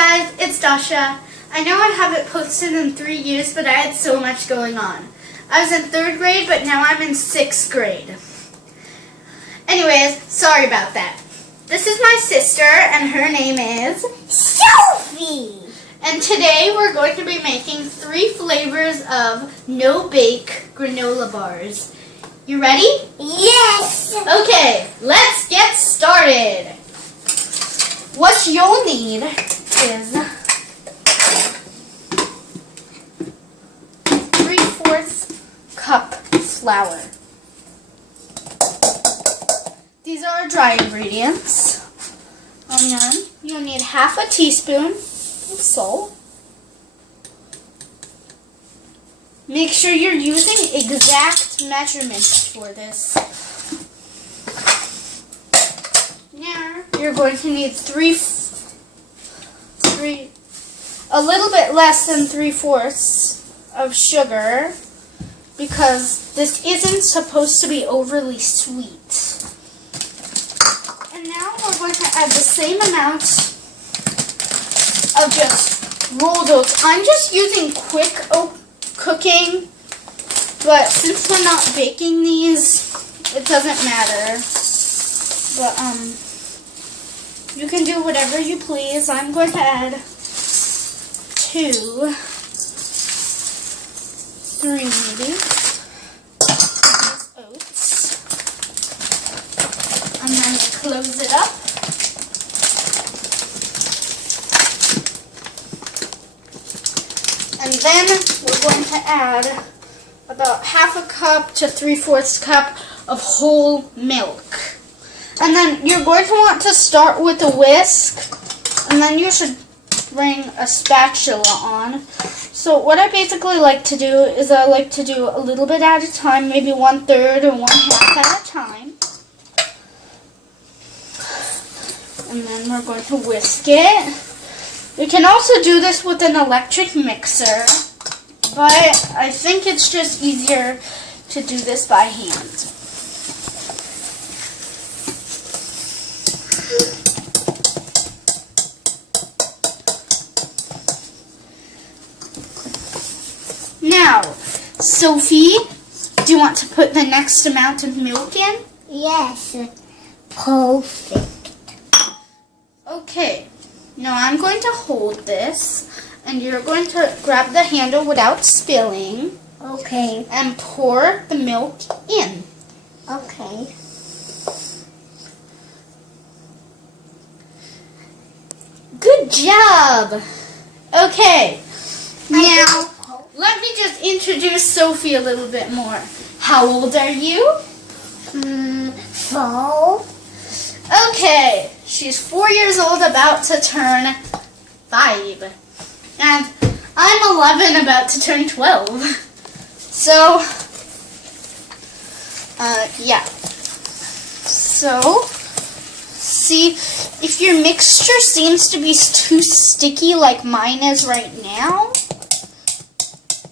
guys, it's Dasha. I know I haven't posted in 3 years, but I had so much going on. I was in 3rd grade, but now I'm in 6th grade. Anyways, sorry about that. This is my sister, and her name is Sophie. And today we're going to be making 3 flavors of no-bake granola bars. You ready? Yes. Okay, let's get started. What you'll need is 3/4 cup flour. These are our dry ingredients. You'll need half a teaspoon of salt. Make sure you're using exact measurements for this. Now you're going to need a little bit less than 3/4 of sugar because this isn't supposed to be overly sweet. And now we're going to add the same amount of just rolled oats. I'm just using quick cooking, but since we're not baking these, it doesn't matter. But you can do whatever you please. I'm going to add 2, 3 maybe oats. I'm going to close it up. And then we're going to add about half a cup to 3/4 cup of whole milk. And then you're going to want to start with a whisk, and then you should bring a spatula on. So what I basically like to do is I like to do a little bit at a time, maybe 1/3 or 1/2 at a time. And then we're going to whisk it. You can also do this with an electric mixer, but I think it's just easier to do this by hand. Now, Sophie, do you want to put the next amount of milk in? Yes. Perfect. Okay. Now I'm going to hold this, and you're going to grab the handle without spilling. Okay. And pour the milk in. Okay. Good job! Okay. Now, let me just introduce Sophie a little bit more. How old are you? 4. Okay, she's 4 years old, about to turn 5. And I'm 11, about to turn 12. So, yeah. So, see, if your mixture seems to be too sticky like mine is right now,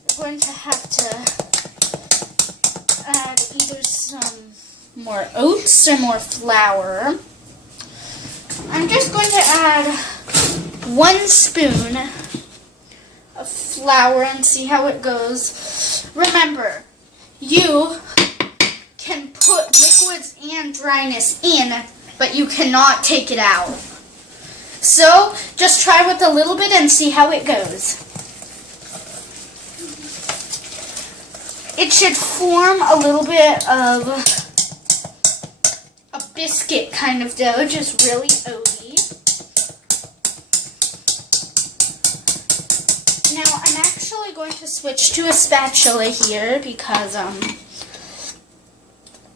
you're going to have to add either some more oats or more flour. I'm just going to add 1 spoon of flour and see how it goes. Remember, you can put liquids and dryness in, but you cannot take it out. So, just try with a little bit and see how it goes. It should form a little bit of a biscuit kind of dough, just really oaty. Now, I'm actually going to switch to a spatula here because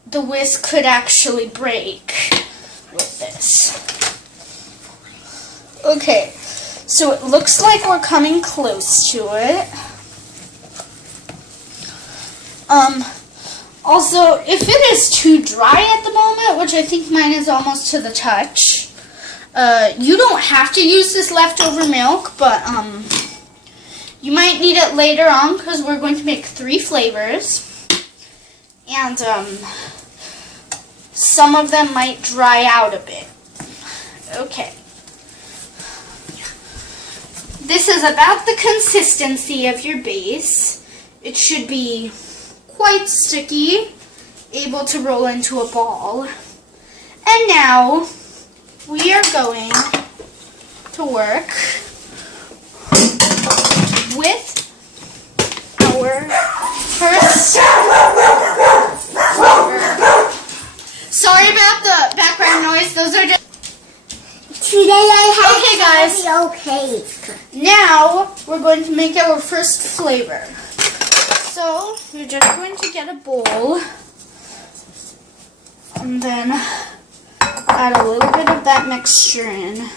the whisk could actually break with this. Okay, so it looks like we're coming close to it. Also, if it is too dry at the moment, which I think mine is almost to the touch, you don't have to use this leftover milk, but you might need it later on because we're going to make 3 flavors. And some of them might dry out a bit. Okay. This is about the consistency of your base. It should be quite sticky, able to roll into a ball. And now we are going to work with our first flavor. Sorry about the background noise. Those are just... Today I have Okay, guys. cake. Now we're going to make our first flavor. So you're just going to get a bowl and then add a little bit of that mixture in.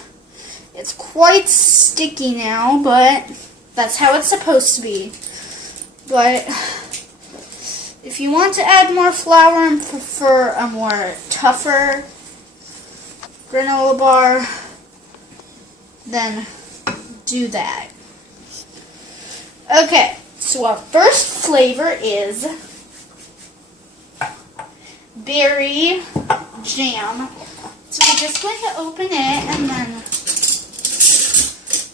It's quite sticky now, but that's how it's supposed to be. But if you want to add more flour and prefer a more tougher granola bar, then do that. Okay, so our first flavor is berry jam. So we're just going to open it and then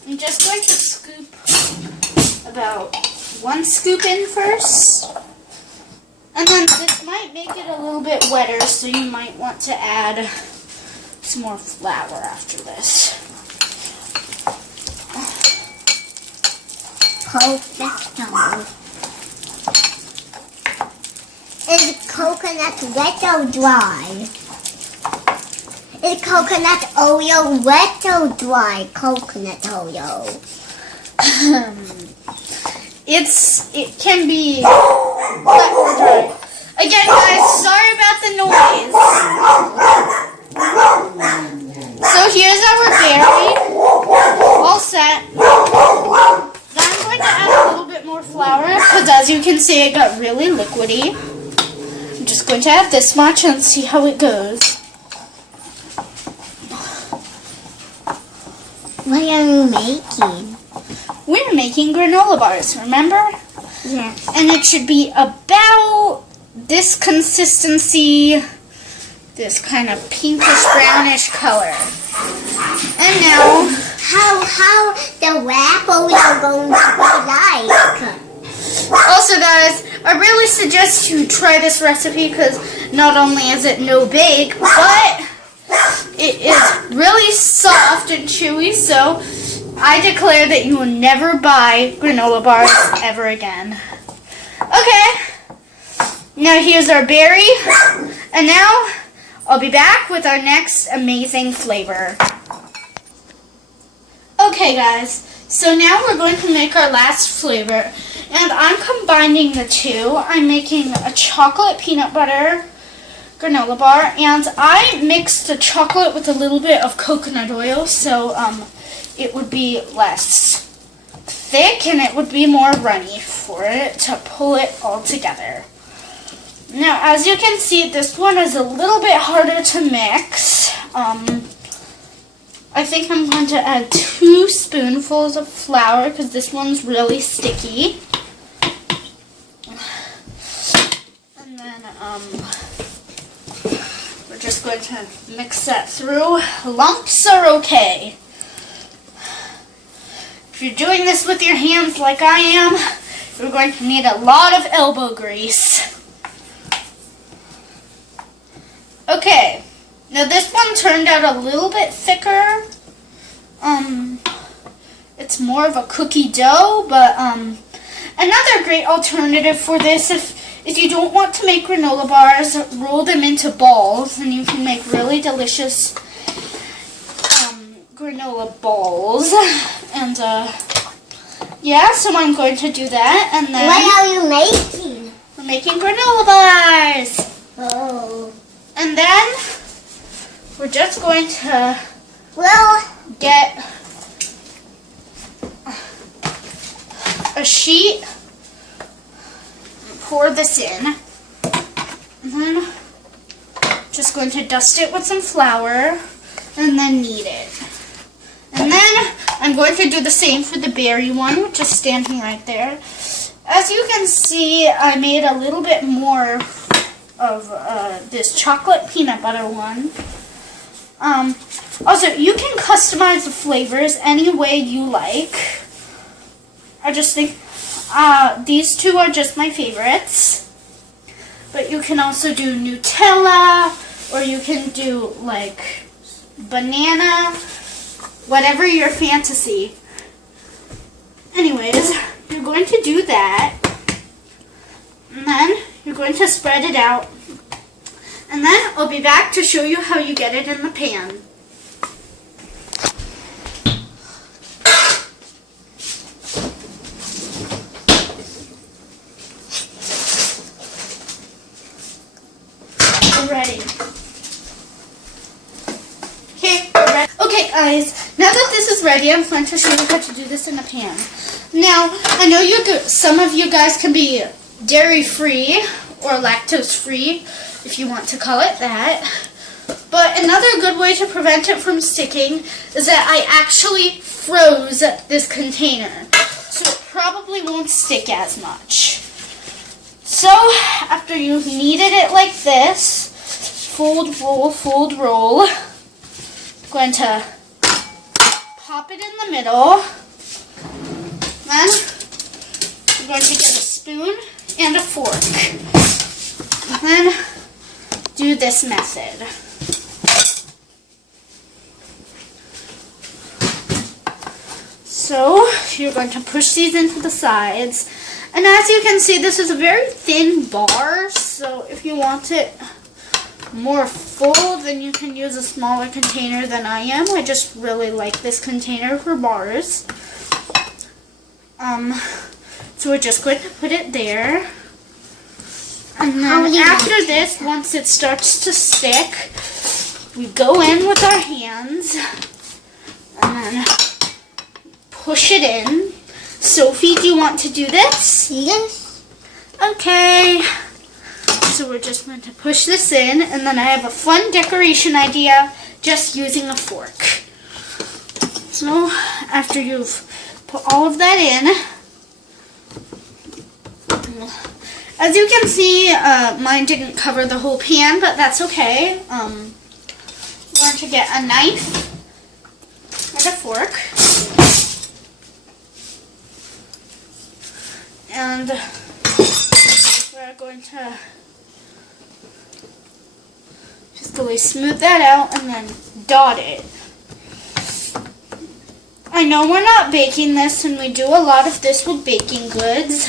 I'm just going to scoop about 1 scoop in first. And then this might make it a little bit wetter, so you might want to add some more flour after this. Perfecto. Is coconut wet or dry? Is coconut oil wet or dry? Coconut oil. It can be wet or dry. Again, guys, sorry about the noise. So here's our berry, all set. Then I'm going to add a little bit more flour, because as you can see, it got really liquidy. I'm just going to add this much and see how it goes. What are you making? We're making granola bars, remember? Yes. And it should be about this consistency, this kind of pinkish brownish color. And now, How the wrap are we going to be like? also guys, I really suggest you try this recipe because not only is it no bake, but it is really soft and chewy, so I declare that you will never buy granola bars ever again. Okay, now here's our berry, and now I'll be back with our next amazing flavor. Okay guys, so now we're going to make our last flavor, and I'm combining the two. I'm making a chocolate peanut butter granola bar, and I mixed the chocolate with a little bit of coconut oil, so it would be less thick and it would be more runny for it to pull it all together. Now, as you can see, this one is a little bit harder to mix. I think I'm going to add 2 spoonfuls of flour because this one's really sticky. And then we're just going to mix that through. Lumps are okay. If you're doing this with your hands like I am, you're going to need a lot of elbow grease. Okay, now this one turned out a little bit thicker. It's more of a cookie dough, but another great alternative for this, if you don't want to make granola bars, roll them into balls, and you can make really delicious granola balls. And yeah, so I'm going to do that, and then What are you making? we're making granola bars. Oh. And then we're just going to Well, get a sheet, pour this in, and then just going to dust it with some flour and then knead it. And then I'm going to do the same for the berry one, which is standing right there. As you can see, I made a little bit more of this chocolate peanut butter one. Also, you can customize the flavors any way you like. I just think these two are just my favorites. But you can also do Nutella, or you can do like banana, whatever your fantasy. Anyways, you're going to do that, and then you're going to spread it out, and then I'll be back to show you how you get it in the pan. Ready. Okay guys, now that this is ready, I'm going to show you how to do this in a pan. Now, I know some of you guys can be dairy-free or lactose-free, if you want to call it that. But another good way to prevent it from sticking is that I actually froze this container, so it probably won't stick as much. So, after you've kneaded it like this, fold, roll, going to pop it in the middle. Then I'm going to get a spoon and a fork. And then do this method. So you're going to push these into the sides. And as you can see, this is a very thin bar. So if you want it more full, then you can use a smaller container than I am. I just really like this container for bars. So we're just going to put it there. And then after this, once it starts to stick, we go in with our hands and then push it in. Sophie, do you want to do this? Yes. Okay. So we're just going to push this in, and then I have a fun decoration idea just using a fork. So after you've put all of that in, as you can see, mine didn't cover the whole pan, but that's okay. I'm going to get a knife and a fork. And we're going to just really smooth that out and then dot it. I know we're not baking this, and we do a lot of this with baking goods,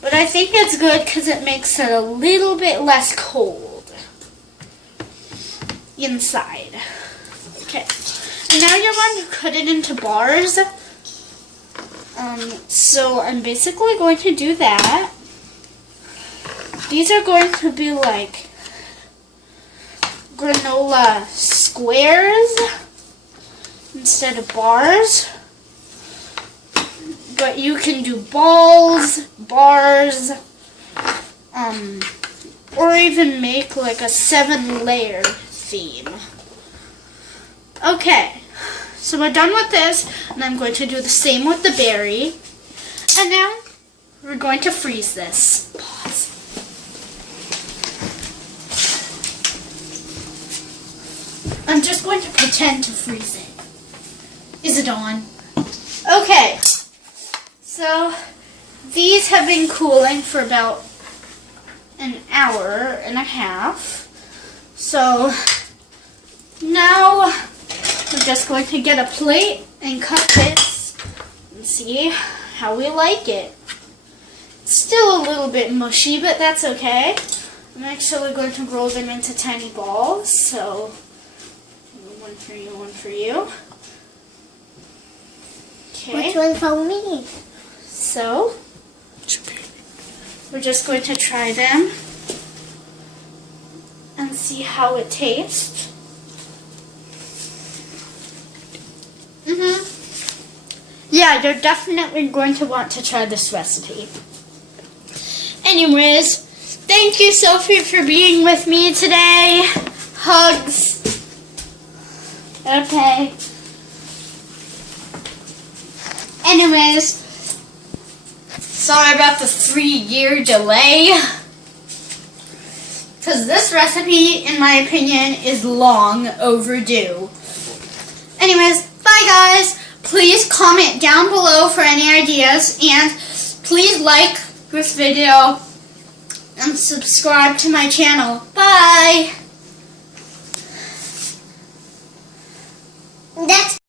but I think it's good because it makes it a little bit less cold inside. Okay, and now you're going to cut it into bars. So I'm basically going to do that. These are going to be like granola squares instead of bars. But you can do balls, bars, or even make like a 7-layer theme. Okay. So we're done with this, and I'm going to do the same with the berry. And now we're going to freeze this. Pause. I'm just going to pretend to freeze it. Is it on? Okay. So these have been cooling for about an hour and a half. So now we're just going to get a plate and cut this and see how we like it. It's still a little bit mushy, but that's okay. I'm actually going to roll them into tiny balls, so one for you, one for you. Okay. Which one for me? So we're just going to try them and see how it tastes. Yeah, you're definitely going to want to try this recipe. Anyways, thank you, Sophie, for being with me today. Hugs. Okay. Anyways, sorry about the 3-year delay. Because this recipe, in my opinion, is long overdue. Anyways, bye guys. Please please comment down below for any ideas, and please like this video and subscribe to my channel. Bye!